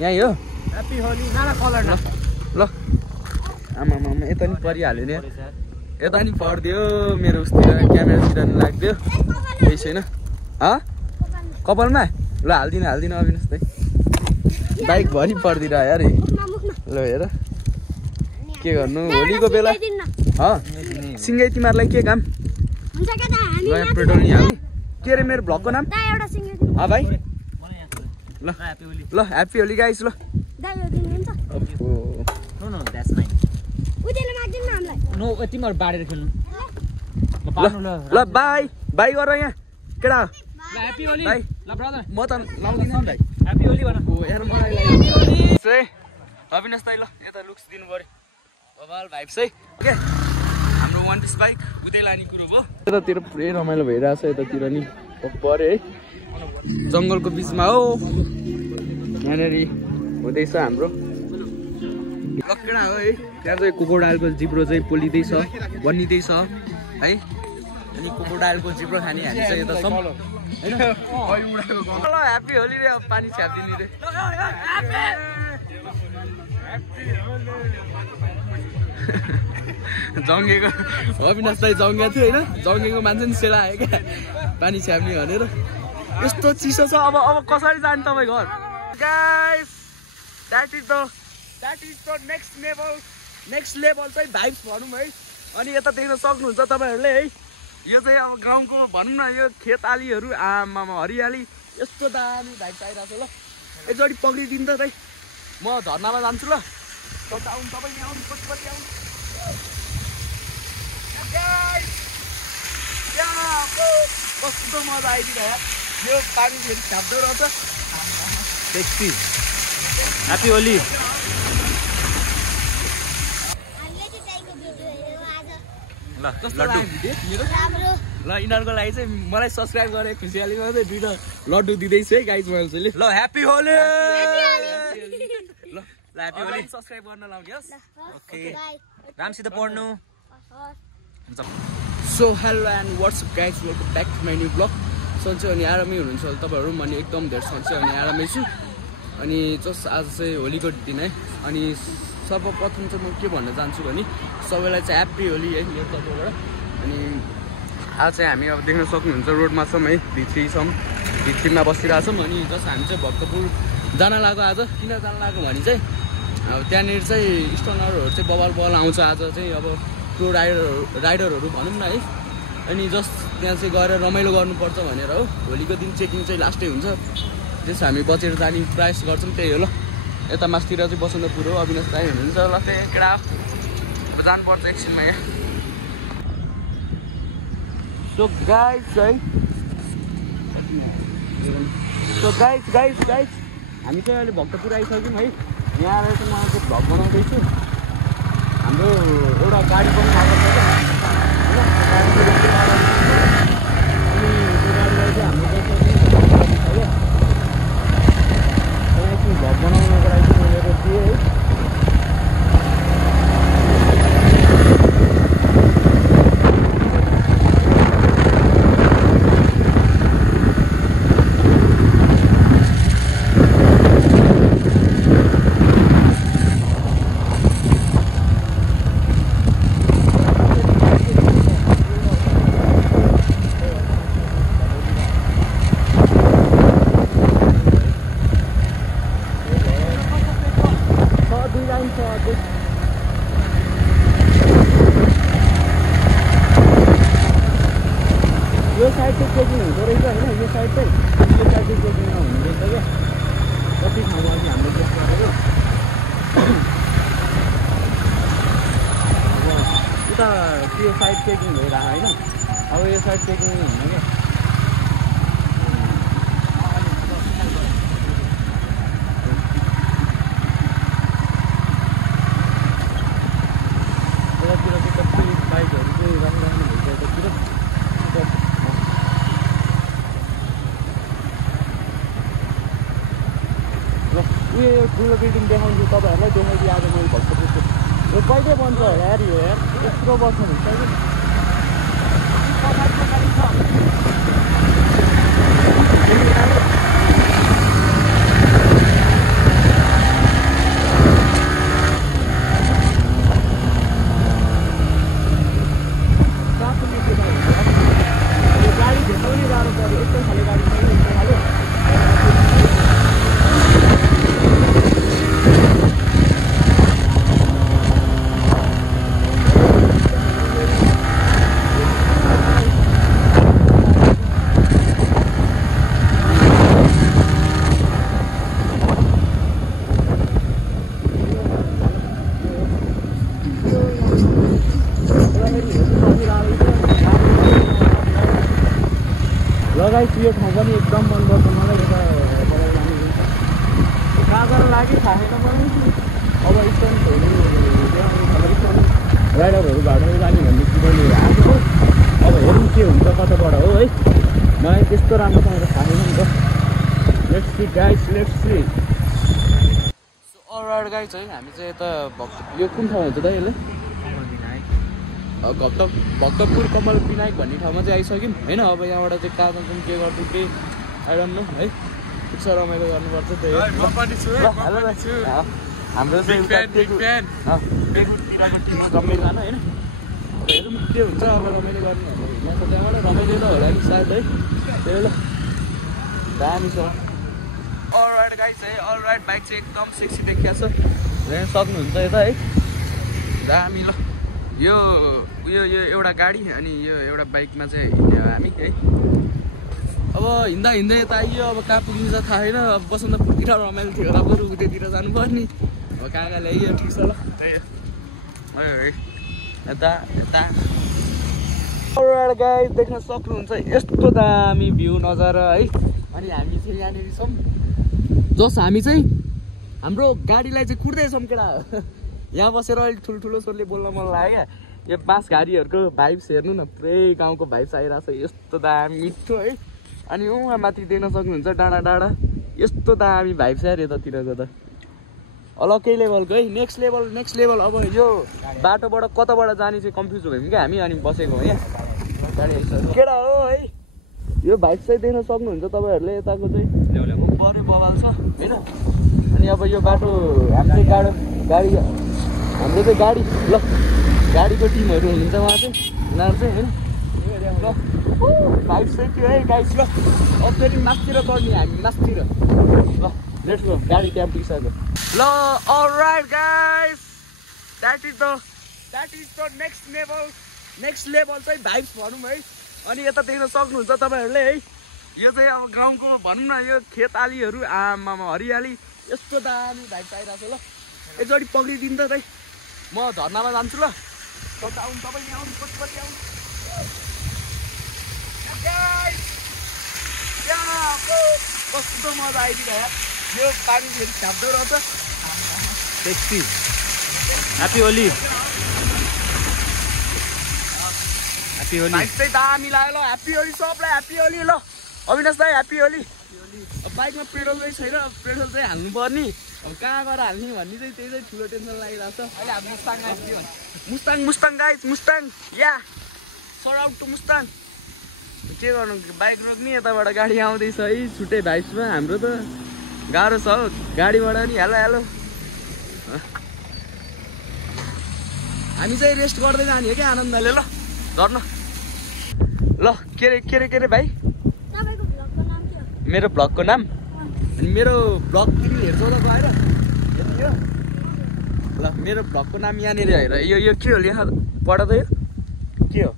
यहीँ हो ह्यापी होली नाना कलर ल आमा यता नि परिहाल्यो नि यता नि पर्दियो मेरो उसतिर क्यामेरातिर नि लाग्दियो केही छैन कपालमा ल हाल्दिनँ अविनाश दाइ बाइकभरि पर्दिरह यार ल हेर के गर्नु होलीको बेला सिङ्गै तिमीहरूलाई के काम पेट्रोल नि हाल्ने के अरे मेरो भ्लगको नाम भाइ ल ह्याप्पी होली गाइस ल तिमीहरू बाँडेर खेल्नु ल बाई बाई गर यहाँ केटा ह्यापी होली भाइ ल ब्रदर म त लाउँदिनँ नि भाइ ह्यापी होली भन यार मलाई अविनाश दाइ ल यता लुक्स दिनु पर्यो बबाल भाइब्स है ओके हाम्रो वान पिस बाइक उतै लाने कुरो भयो यतातिर पुरै रमाइलो भइरहेछ यतातिर नि परे है जङ्गलको बिचमा हो यहाँनिर हुँदैछ हाम्रो लक्केडा हो है त्यहाँ चाहिँ क्रोकोडाइलको जिब्रो चाहिँ पोलिँदैछ बनिँदैछ है अनि क्रोकोडाइलको जिब्रो खाने हामी चाहिँ यता छौँ होइन ल ह्याप्पी होली रे अब पानी छ्यापिदिने रे जङ्गेको अविनाश दाइ जङ्गिया थियो होइन जङ्गेको मान्छे नि सेला आयो क्या पानी छ्याप्ने भनेर यस्तो चिसो छ अब कसरी जाने तपाईँ घर guys that is the next level चाहिँ भाइब्स भनौँ है अनि यता देख्न सक्नुहुन्छ तपाईँहरूले है यो चाहिँ अब गाउँको भनौँ न यो खेतआलीहरू आमामा हरियाली यस्तो दामी भाइब्स आइरहेको छ ल एकचोटि पक्रिदिनु त दाइ म झर्नामा जान्छु ल तपाईँ आउनु पछिपट्टि आउनु कस्तो मजा आइदिन्छ यो पानी फेरि छ्याप्दो रहेछ सेक्सी ह्यापी होली ल यिनीहरूको लागि चाहिँ मलाई सब्सक्राइब गरेँ खुसियालीमा चाहिँ दुईवटा लड्डु दिँदैछु है गाइज मैले चाहिँ ल ह्यापी होली ल ह्यापी होली सब्सक्राइब गर्न लाग्योस् ओके रामसित पढ्नु so hello and what's up guys welcome back to my new blog सन्चै अनि आरामै हुनुहुन्छ होला तपाईँहरू म एकदम धेरै सन्चै अनि आरामै छु अनि जस्ट आज चाहिँ होलीको दिन है अनि सर्वप्रथम चाहिँ म के भन्न चाहन्छु भने सबैलाई चाहिँ ह्याप्पी होली है मेरो तर्फबाट अनि आज चाहिँ हामी अब देख्न सक्नुहुन्छ रोडमा छौँ है भित्रीमा बसिरहेको छौँ अनि जस्ट हामी चाहिँ भक्तपुर जान लाग्यो आज किन जान लाग्यो भने चाहिँ अब त्यहाँनिर चाहिँ स्टनरहरू चाहिँ बवाल आउँछ आज चाहिँ अब प्रो राइडरहरू भनौँ न है अनि जस्ट त्यहाँ चाहिँ गएर रमाइलो गर्नुपर्छ भनेर हो होलीको दिन चेकिङ चाहिँ लास्टै हुन्छ त्यसो हामी बचेर जाने प्रयास गर्छौँ त्यही हो ल यता मासतिर चाहिँ बसन्तपुर हो अविनाश दाइ हुनुहुन्छ ल त्यही केटा अब जानुपर्छ एकछिनमा यहाँ सो गाइस हामी चाहिँ अहिले भक्तपुर आइसक्यौँ है यहाँ आएर चाहिँ म चाहिँ भ्लग बनाउँदैछु हाम्रो एउटा गाडी पनि आएको छ अनि त्यो गाडीलाई चाहिँ हाम्रो भ्लग बनाउनको लागि चाहिँ मैले दिएँ है यो साइड चाहिँ चेकिङ हुँदो रहेछ होइन यो साइड चाहिँ चेकिङमा हुँदो रहेछ क्या कति ठाउँमा अघि हाम्रो चेक गरेको उता त्यो साइड चेकिङ भइरहेको होइन अब यो साइड चेकिङ हुन्न क्या यतातिर चाहिँ कति बाइकहरू चाहिँ राख्नु भइसक्यो यतातिर उयो ठुलो बिल्डिङ देखाउँछु तपाईँहरूलाई देखाइदिएँ आज मैले भक्तपुरको यो कहिले बन्छ होला यार यो यार यत्रो वर्ष भइसक्यो गाइस यो ठाउँ पनि एकदम मनपर्छ मलाई कहाँ जान लागि थाहा छैन मलाई अब स्ट्यान्ड राइडरहरू घाटमा जाने भन्ने कुरोले आएको अब हेरौँ के हुन्छ कताबाट हो है मलाई त्यस्तो राम्रोसँग थाहा छैन नि त let's see guys let's see all right guys है हामी चाहिँ यता यो कुन ठाउँ हुन्छ त यसले भक्तपुर कमल विनायक भन्ने ठाउँमा चाहिँ आइसक्यौँ होइन अब यहाँबाट चाहिँ कहाँ जान्छौँ के गर्छौँ केही आइरहनु है पुग्छ रमाइलो गर्नुपर्छ त्यही हाम्रो चाहिँ जम्मै जान होइन हेरौँ के हुन्छ अब रमाइलो गर्नु त्यहाँबाट रमाइलो त होला नि सायद है त्यही ल दामी छ अलराइट गाइस है अलराइट बाइक चाहिँ एकदम सेक्सी देखिया छ हेर्न सक्नुहुन्छ यता है दामी ल यो एउटा गाडी अनि यो एउटा बाइकमा चाहिँ हिँड्यो हामी है अब हिँड्दा हिँड्दै यता आइयो अब कहाँ पुगिन्छ थाहा छैन अब बसन्तपुरतिर रमाइलो थियो होला बरु उतैतिर जानुपर्ने अब कहाँ ल्याइयो ठिक छ ल यता यता अलराइट गाइस देख्न सक्नुहुन्छ यस्तो दामी भ्यू नजारा है अनि हामी चाहिँ यहाँनिर छौँ जस हामी चाहिँ हाम्रो गाडीलाई चाहिँ कुर्दैछौँ केटा यहाँ बसेर अलिक ठुल्ठुलो स्वरले बोल्न मन लाग्यो क्या यो बाँस घारीहरूको भाइब्स हेर्नु न पुरै गाउँको भाइब्स आइरहेको छ यस्तो दामी मिठो है अनि उहाँ माथि देख्न सक्नुहुन्छ डाँडा डाँडा यस्तो दामी भाइब्स यार यतातिरको त अलग्गै लेभलको है नेक्स्ट लेभल अब यो बाटोबाट कताबाट जाने चाहिँ कन्फ्युज भयौँ क्या हामी अनि बसेको हो यहाँ गाडी केटा हो है यो भाइब्स चाहिँ देख्न सक्नुहुन्छ तपाईँहरूले यताको चाहिँ परे बवाल छ होइन अनि अब यो बाटो हामी चाहिँ गाडी हाम्रो चाहिँ गाडी ल गाडीको टिमहरू हुनुहुन्छ उहाँ चाहिँ उनीहरू चाहिँ होइन ल भाइब्स चाहिँ त्यो है गाइस ल अब फेरि मास्तिर गर्ने हामी मास्तिर ल लेट्स गो गाडी त्यहाँ पुगिसक्यो ल all right guys that is the next level चाहिँ भाइब्स भनौँ है अनि यता देख्न सक्नुहुन्छ तपाईँहरूले है यो चाहिँ अब गाउँको भनौँ न यो खेतआलीहरू आमामा हरियाली यस्तो दामी भाइब्स आइरहेको छ ल एकचोटि पक्रिदिनु त है म झर्नामा जान्छु ल तपाईँ आउनु पछिपट्टि आउनु कस्तो मजा आइदिन्छ यार यो पानी फेरि छ्याप्दो रहेछ सेक्सी ह्याप्पी होली बाइक चाहिँ दामी लाग्यो ल ह्याप्पी होली सबलाई ह्याप्पी होली ल अविनाश दाइ ह्याप्पी होली अब बाइकमा पेट्रोल चाहिँ छैन पेट्रोल चाहिँ हाल्नु पर्ने अब कहाँ गएर हाल्ने भन्ने चाहिँ त्यही चाहिँ ठुलो टेन्सन लागिरहेको छ अहिले हामी मुस्ताङ गाइस मुस्ताङ या सट आउट टु मुस्ताङ के गर्नु बाइक रोक्ने यताबाट गाडी आउँदैछ है छुट्टै भाइब्समा हाम्रो त गाह्रो छ हौ गाडीबाट नि हेलो हामी चाहिँ रेस्ट गर्दै जाने हो क्या आनन्दले ल झर्न ल के अरे भाइ मेरो भ्लगको नाम अनि मेरो भ्लग तिमीले हेर्छौ त गएर यति हो ल मेरो भ्लगको नाम यहाँनिर हेर यो के हो लेखा पढ त यो के हो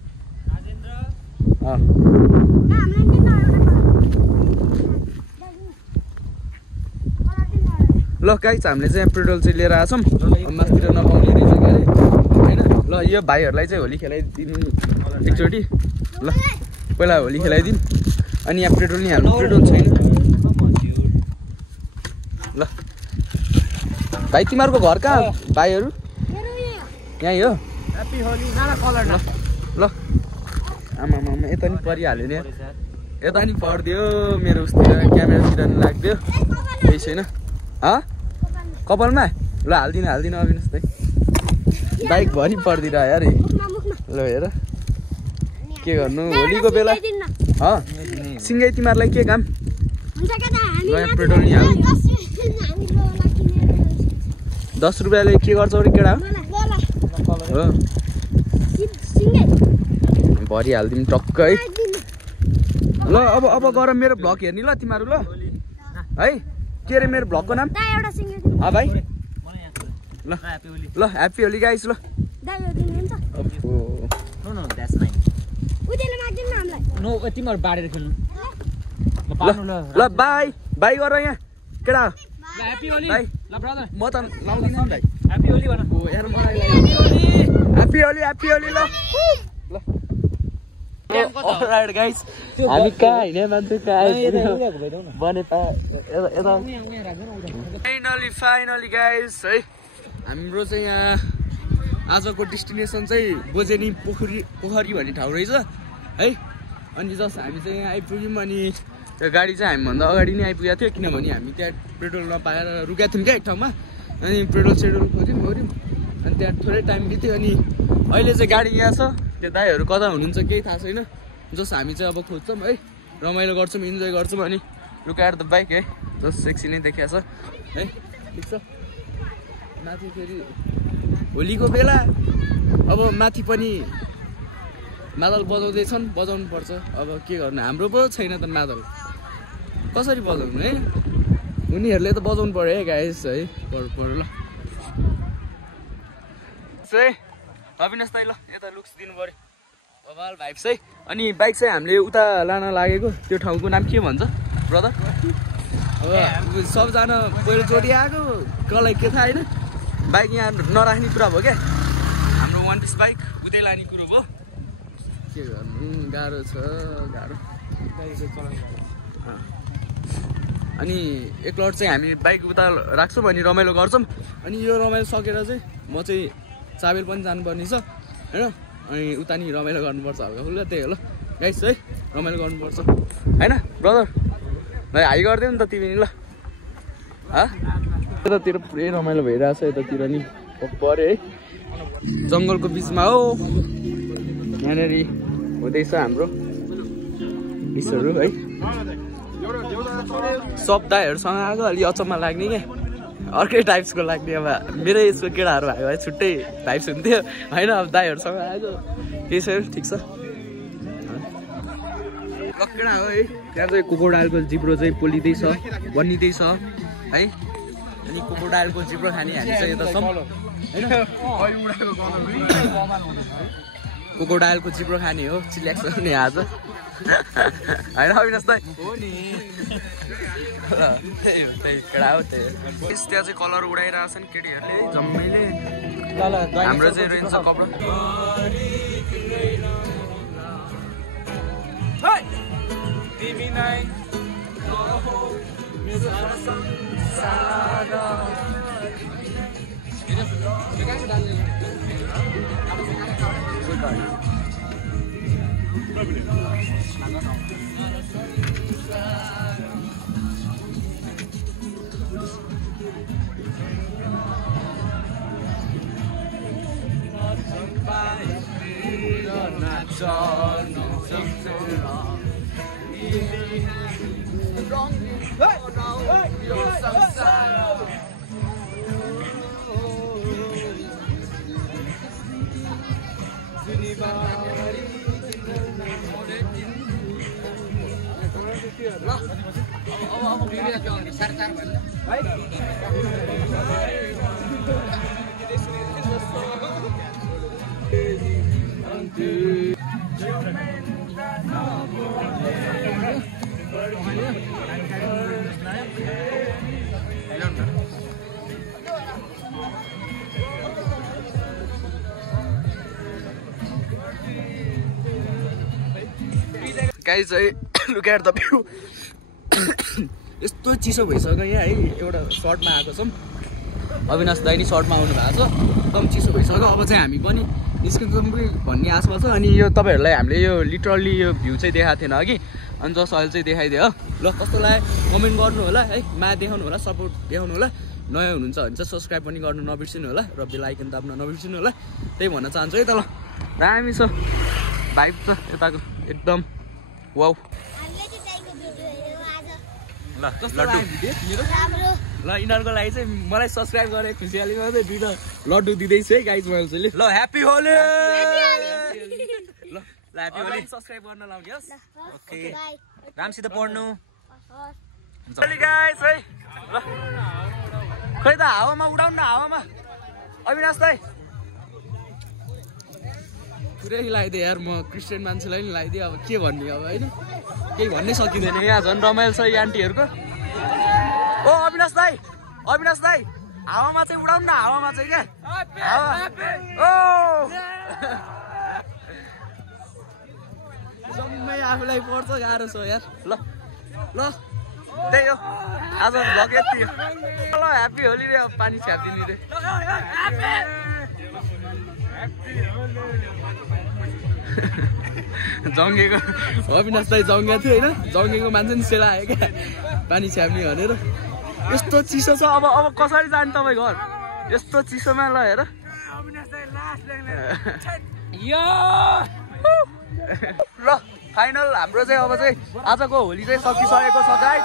ल गाइस हामीले चाहिँ पेट्रोल चाहिँ लिएर आछौँ मास्तिर नपाउने रहेछ क्या होइन ल यो भाइहरूलाई चाहिँ होली खेलाइदिनु एकचोटि ल पहिला होली खेलाइदिउँ अनि यहाँ पेट्रोल नि हाल्नु पेट्रोल छैन ल भाइ तिमीहरूको घर कहाँ भाइहरू यहीँ हो ल आमा यता नि परिहाल्यो नि यता नि पर्दियो मेरो उसतिर क्यामेरातिर नि लाग्दियो केही छैन कपालमा ल हाल्दिनँ अविनाश दाइ बाइक भरि पर्दिरह यार ल हेर के गर्नु होलीको बेला सिँगै तिमीहरूलाई के काम ल पेट्रोल नि हाल 10 रुपियाँले के गर्छ अरे केटा हो भरि हालिदिउँ टक्क है ल अब गर मेरो भ्लग हेर्ने ल तिमीहरू ल है के अरे मेरो भ्लगको नाम भाइ ल ह्याप्पी होली गाइस ल तिमीहरू बाँडेर खेल्नु ल बाई गर यहाँ केटा भाइ म त लाउँदिनँ नि भाइ ह्याप्पी होली भन यार मलाई ह्याप्पी होली ल अलराइट गाइस हामी कहाँ हिँड्ने मान्छे कहाँ बने फाइनली गाइस है हाम्रो चाहिँ यहाँ आजको डेस्टिनेसन चाहिँ बोजेनी पोखरी भन्ने ठाउँ रहेछ है अनि जस्ट हामी चाहिँ यहाँ आइपुग्यौँ अनि त्यो गाडी चाहिँ हामीभन्दा अगाडि नै आइपुगेको थियो किनभने हामी त्यहाँ पेट्रोल नपाएर रुकेको थियौँ क्या एक ठाउँमा अनि पेट्रोल खोज्यौँ अनि त्यहाँ थोरै टाइम बित्यो अनि अहिले चाहिँ गाडी यहाँ छ त्यो दाइहरू कता हुनुहुन्छ केही थाहा छैन जस्ट हामी चाहिँ अब खोज्छौँ है रमाइलो गर्छौँ इन्जोय गर्छौँ अनि लुकाएर त बाइक है जस्ट सेक्सी नै देखिएको छ है ठिक छ माथि फेरि होलीको बेला अब माथि पनि मादल बजाउँदैछन् बजाउनु पर्छ अब के गर्नु हाम्रो पो छैन त मादल कसरी बजाउनु है उनीहरूले त बजाउनु पर्यो है गाइस है पढ्नु ल अविनाश दाइ ल यता लुक्स दिनु पर्यो बबाल भाइब्स है अनि बाइक चाहिँ हामीले उता लान लागेको त्यो ठाउँको नाम के भन्छ ब्रदर अब सबजना पहिलोचोटि आएको कसलाई के थाहा होइन बाइक यहाँ नराख्ने कुरा भयो क्या हाम्रो वान पिस बाइक उतै लाने कुरो भयो के गर्नु गाह्रो छ गाह्रो अनि एकलट चाहिँ हामी बाइक उता राख्छौँ अनि रमाइलो गर्छौँ अनि यो रमाइलो सकेर चाहिँ म चाहिँ चाबेल पनि जानुपर्ने छ होइन अनि उता नि रमाइलो गर्नुपर्छ हल्का फुल्का त्यही हो ल गाइस है रमाइलो गर्नुपर्छ होइन ब्रदर ल हाई गरिदियो नि त तिमी ल यतातिर पुरै रमाइलो भइरहेछ यतातिर नि पऱ्यो है जङ्गलको बिचमा हो यहाँनिर हुँदैछ हाम्रो डिसहरू है सब दाइहरूसँग आएको अलि अचम्म लाग्ने क्या अर्कै टाइप्सको लाग्ने अब मेरै यसको केटाहरू भयो भए छुट्टै टाइप्स हुन्थ्यो होइन अब दाइहरूसँग आएको त्यसरी ठिक छ केटा हो है त्यहाँ चाहिँ क्रोकोडाइलको जिब्रो चाहिँ पोलिँदैछ बनिँदैछ है अनि क्रोकोडाइलको जिब्रो खाने हामी चाहिँ यता छौँ होइन क्रोकोडाइलको जिब्रो खाने हो चिल्याक्स गर्ने आज होइन अविनाश दाइ हो नि त्यही केटा हो त्यही त्यहाँ चाहिँ कलर उडाइरहेछन् केटीहरूले जम्मैले हाम्रो चाहिँ रहेछ कपडा तिमी नै गाइस है लुक एट द भ्यू यस्तो चिसो भइसक्यो यहाँ है एउटा सर्टमा आएको छौँ अविनाश दाइ नि सर्टमा आउनु भएको छ एकदम चिसो भइसक्यो अब चाहिँ हामी पनि निस्किन्छौँ कि भन्ने आशा छ अनि यो तपाईँहरूलाई हामीले यो लिटरली यो भ्यू चाहिँ देखाएको थिएन अघि अनि जस अहिले चाहिँ देखाइदियो ल कस्तो लाग्यो कमेन्ट गर्नु होला है माया देखाउनु होला सपोर्ट देखाउनु होला नयाँ हुनुहुन्छ भने चाहिँ सब्सक्राइब पनि गर्नु नबिर्सिनु होला र बेल आइकन दाब्न नबिर्सिनु होला त्यही भन्न चाहन्छु है त ल दामी छ भाइब छ यताको एकदम वाउ ल यिनीहरूको लागि चाहिँ मलाई सब्सक्राइब गरेँ खुसियाली मात्रै दुईवटा लड्डु दिँदैछु है गाइज मैले चाहिँ ल ह्याप्पी होली ल ह्याप्पी होली सब्सक्राइब गर्न लाउनुहोस् ओके रामसित पढ्नु गाइज है ल खै त हावामा उडाउनु न हावामा अविनाश दाइ पुरै लगाइदिएँ यार म क्रिस्चियन मान्छेलाई नि लगाइदिएँ अब के भन्ने अब होइन केही भन्नै सकिँदैन यहाँ झन् रमाइलो छ यी आन्टीहरूको ओ अविनाश दाइ हावामा चाहिँ उडाउनु न हावामा चाहिँ क्या ओ सुरुमै आफूलाई पर्छ गाह्रो छ यार ल ल त्यही हो आज भ्लग यति हो ल ह्याप्पी होली रे पानी छ्यापिदिने रे जङ्गेको अविनाश दाइ जङ्गेको थियो होइन जङ्गेको मान्छे नि सेला आयो क्या पानी छ्याप्ने भनेर यस्तो चिसो छ अब कसरी जाने तपाईँ घर यस्तो चिसोमा ल हेर ल फाइनल हाम्रो चाहिँ अब चाहिँ आजको होली चाहिँ सकिसकेको छ गाइस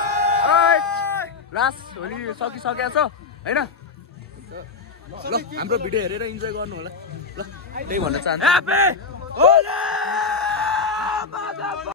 लास्ट होली सकिसकेको छ होइन ल हाम्रो भिडियो हेरेर इन्जोय गर्नु होला ल त्यही भन्न चाहन्छु